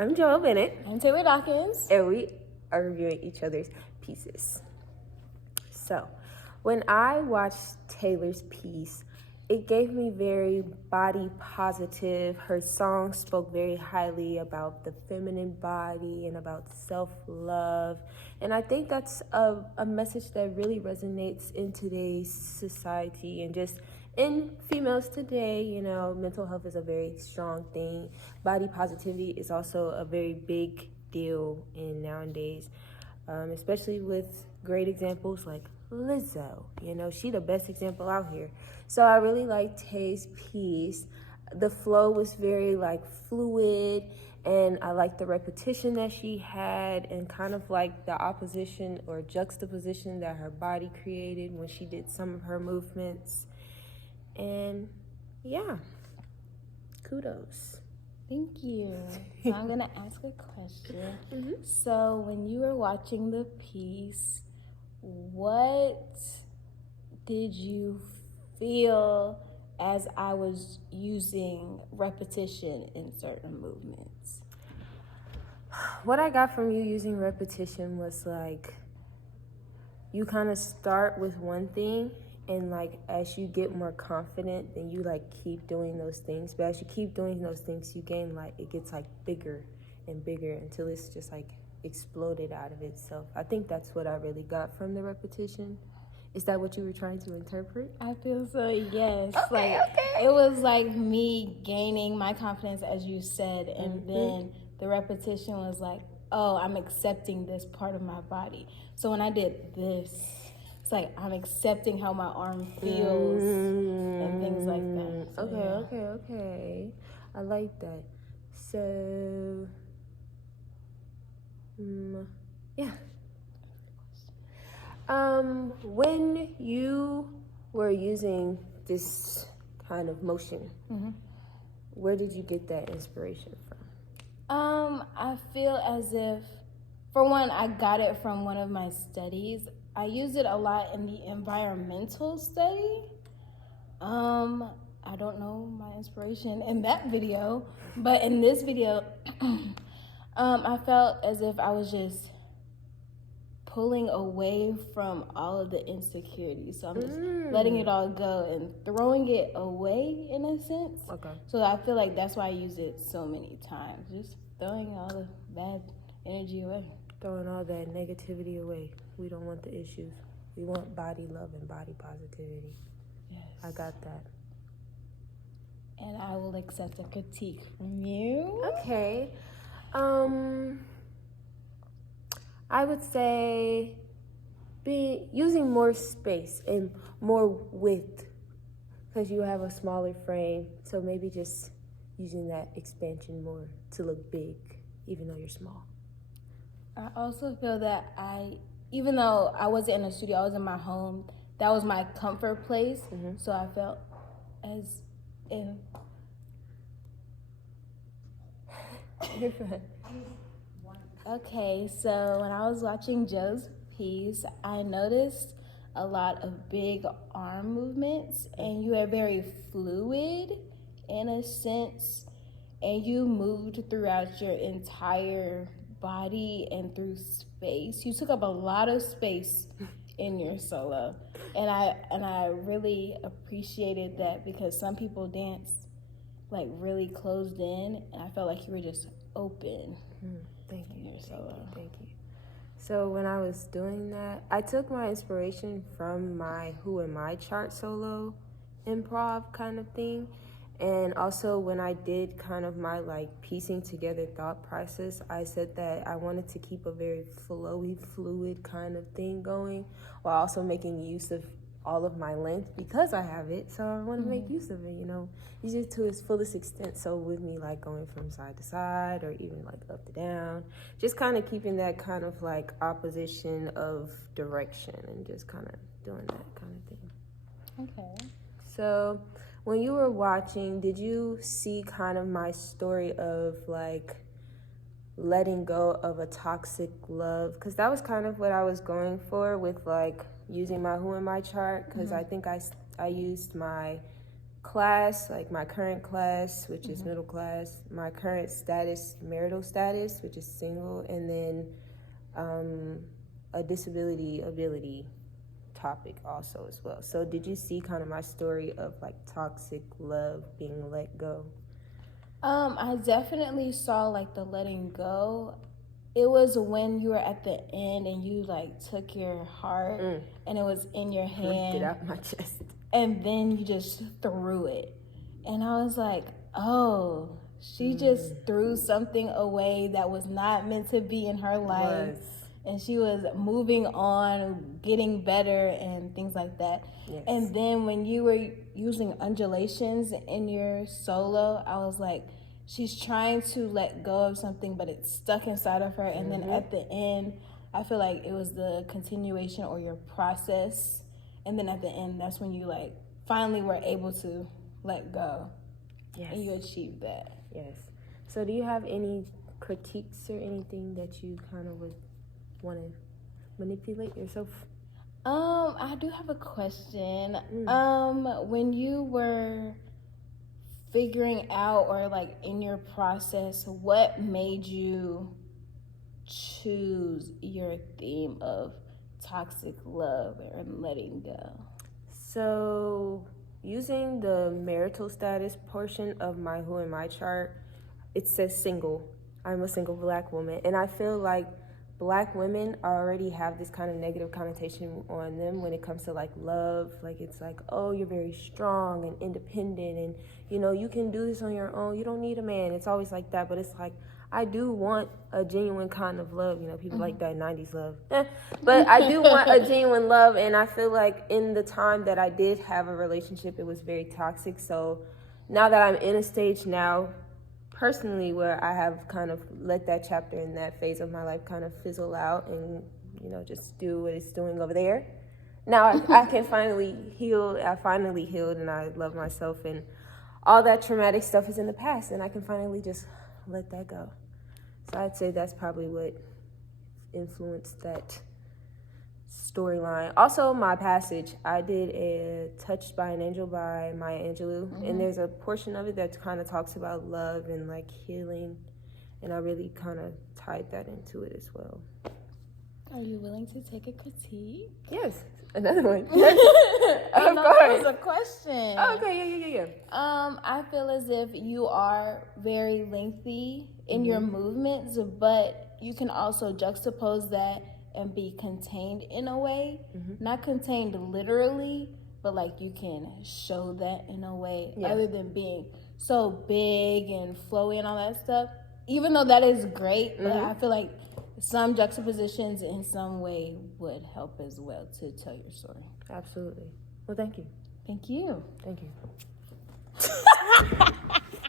I'm Joel Bennett. I'm Taylor Dawkins. And we are reviewing each other's pieces. So, when I watched Taylor's piece, it gave me very body positive. Her song spoke very highly about the feminine body and about self-love. And I think that's a message that really resonates in today's society and just in females today. You know, mental health is a very strong thing. Body positivity is also a very big deal in nowadays, especially with great examples like Lizzo. You know, she the best example out here. So I really liked Tay's piece. The flow was very like fluid, and I liked the repetition that she had and kind of like the opposition or juxtaposition that her body created when she did some of her movements. And yeah, kudos. Thank you. So I'm gonna ask a question. So when you were watching the piece, what did you feel as I was using repetition in certain movements? What I got from you using repetition was like, you kind of start with one thing, and like as you get more confident, then you like keep doing those things. But as you keep doing those things, you gain like, it gets like bigger and bigger until it's just like exploded out of itself. I think that's what I really got from the repetition. Is that what you were trying to interpret? I feel so, yes. Okay. It was like me gaining my confidence, as you said, and then the repetition was like, oh, I'm accepting this part of my body. So when I did this, it's like I'm accepting how my arm feels and things like that. So, Okay. I like that. So, yeah. When you were using this kind of motion, where did you get that inspiration from? I feel as if, for one, I got it from one of my studies. I used it a lot in the environmental study. I don't know my inspiration in that video, but in this video, I felt as if I was just pulling away from all of the insecurities. So I'm just letting it all go and throwing it away in a sense. Okay. So I feel like that's why I use it so many times. Just throwing all the bad energy away. Throwing all that negativity away. We don't want the issues. We want body love and body positivity. Yes. I got that. And I will accept a critique from you. Okay. I would say using more space and more width, because you have a smaller frame. So maybe just using that expansion more to look big, even though you're small. I also feel that even though I wasn't in a studio, I was in my home, that was my comfort place. So I felt as if... You're fine. Okay, so when I was watching Joe's piece, I noticed a lot of big arm movements, and you are very fluid in a sense, and you moved throughout your entire body and through space. You took up a lot of space in your solo, and I really appreciated that, because some people dance like really closed in, and I felt like you were just open. Thank you. Thank you. So when I was doing that, I took my inspiration from my Who Am I chart solo improv kind of thing. And also when I did kind of my like piecing together thought process, I said that I wanted to keep a very flowy, fluid kind of thing going, while also making use of all of my length because I have it. So I want to make use of it, you know, use it to its fullest extent. So with me like going from side to side or even like up to down, just kind of keeping that kind of like opposition of direction and just kind of doing that kind of thing. Okay. So when you were watching, did you see kind of my story of like letting go of a toxic love? Because that was kind of what I was going for with like using my Who Am I chart, because I think I used my class, like my current class, which is middle class, my current status, marital status, which is single, and then a disability ability topic also as well. So did you see kind of my story of like toxic love being let go? I definitely saw like the letting go. It was when you were at the end and you like took your heart and it was in your Ripped hand it out my chest. and then you just threw it. And I was like, oh, she just threw something away that was not meant to be in her life. And she was moving on, getting better and things like that. Yes. And then when you were using undulations in your solo, I was like, she's trying to let go of something, but it's stuck inside of her. And then at the end, I feel like it was the continuation or your process. And then at the end, that's when you like finally were able to let go. Yes. And you achieved that. Yes. So do you have any critiques or anything that you kind of would want to manipulate yourself? I do have a question. When you were figuring out or like in your process, what made you choose your theme of toxic love and letting go? So using the marital status portion of my Who Am I chart, it says single. I'm a single Black woman, and I feel like Black women already have this kind of negative connotation on them when it comes to like love. Like it's like, oh, you're very strong and independent and you can do this on your own. You don't need a man. It's always like that. But it's like, I do want a genuine kind of love. People like that 90s love. But I do want a genuine love. And I feel like in the time that I did have a relationship, it was very toxic. So now that I'm in a stage now, personally, where I have kind of let that chapter in that phase of my life kind of fizzle out and, just do what it's doing over there. Now I can finally heal. I finally healed and I love myself and all that traumatic stuff is in the past and I can finally just let that go. So I'd say that's probably what influenced that storyline. Also, my passage, I did a Touched by an Angel by Maya Angelou, and there's a portion of it that kind of talks about love and like healing, and I really kind of tied that into it as well. Are you willing to take a critique? Yes, another one. Of That course. was a question. Oh, okay, yeah. I feel as if you are very lengthy in your movements, but you can also juxtapose that and be contained in a way. Not contained literally, but like you can show that in a way other than being so big and flowy and all that stuff. Even though that is great, but I feel like some juxtapositions in some way would help as well to tell your story. Absolutely. Well, thank you. Thank you. Thank you.